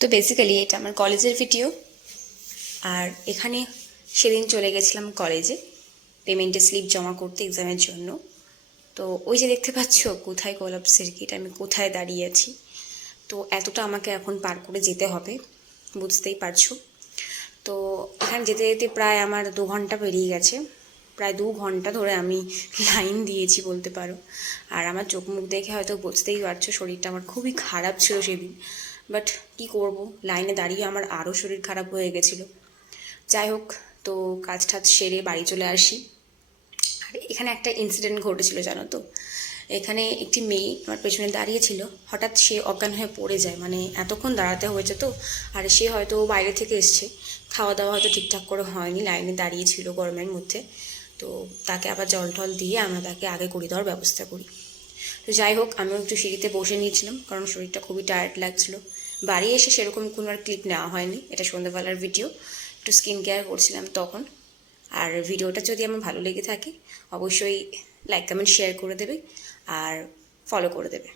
তো বেসিক্যালি এটা আমার কলেজের ভিডিও। আর এখানে সেদিন চলে গেছিলাম কলেজে পেমেন্টের স্লিপ জমা করতে এক্সামের জন্য। তো ওই যে দেখতে পাচ্ছ কোথায় গোলাপ সার্কিট, আমি কোথায় দাঁড়িয়ে আছি। তো এতটা আমাকে এখন পার করে যেতে হবে, বুঝতেই পারছো। তো এখানে যেতে যেতে প্রায় আমার 2 ঘন্টা পেরিয়ে গেছে। প্রায় 2 ঘন্টা ধরে আমি লাইন দিয়েছি বলতে পারো। আর আমার চোখ মুখ দেখে হয়তো বুঝতেই পারছো শরীরটা আমার খুবই খারাপ ছিল সেদিন। বাট কী করব, লাইনে দাঁড়িয়ে আমার আরও শরীর খারাপ হয়ে গেছিলো। যাই হোক, তো কাজ টাজ সেরে বাড়ি চলে আসি। আর এখানে একটা ইনসিডেন্ট ঘটেছিল জানো তো। এখানে একটি মেয়ে আমার পেছনে দাঁড়িয়েছিল, হঠাৎ সে অজ্ঞান হয়ে পড়ে যায়। মানে এতক্ষণ দাঁড়াতে হয়েছে তো। আর সে হয়তো বাইরে থেকে এসছে, খাওয়া দাওয়া হয়তো ঠিকঠাক করে হয়নি, লাইনে দাঁড়িয়েছিল গরমের মধ্যে। তো তাকে আবার জল টল দিয়ে আমরা তাকে আগে করে দেওয়ার ব্যবস্থা করি। তো যাই হোক, আমিও একটু সিঁড়িতে বসে নিয়েছিলাম কারণ শরীরটা খুবই টায়ার্ড লাগছিলো। বাড়ি এসে সেরকম কোনো আর ক্লিপ নেওয়া হয়নি, এটা সন্ধ্যাবেলার ভিডিও। একটু স্কিন কেয়ার করছিলাম তখন। আর ভিডিওটা যদি আমার ভালো লেগে থাকে অবশ্যই লাইক কমেন্ট শেয়ার করে দেবে আর ফলো করে দেবে।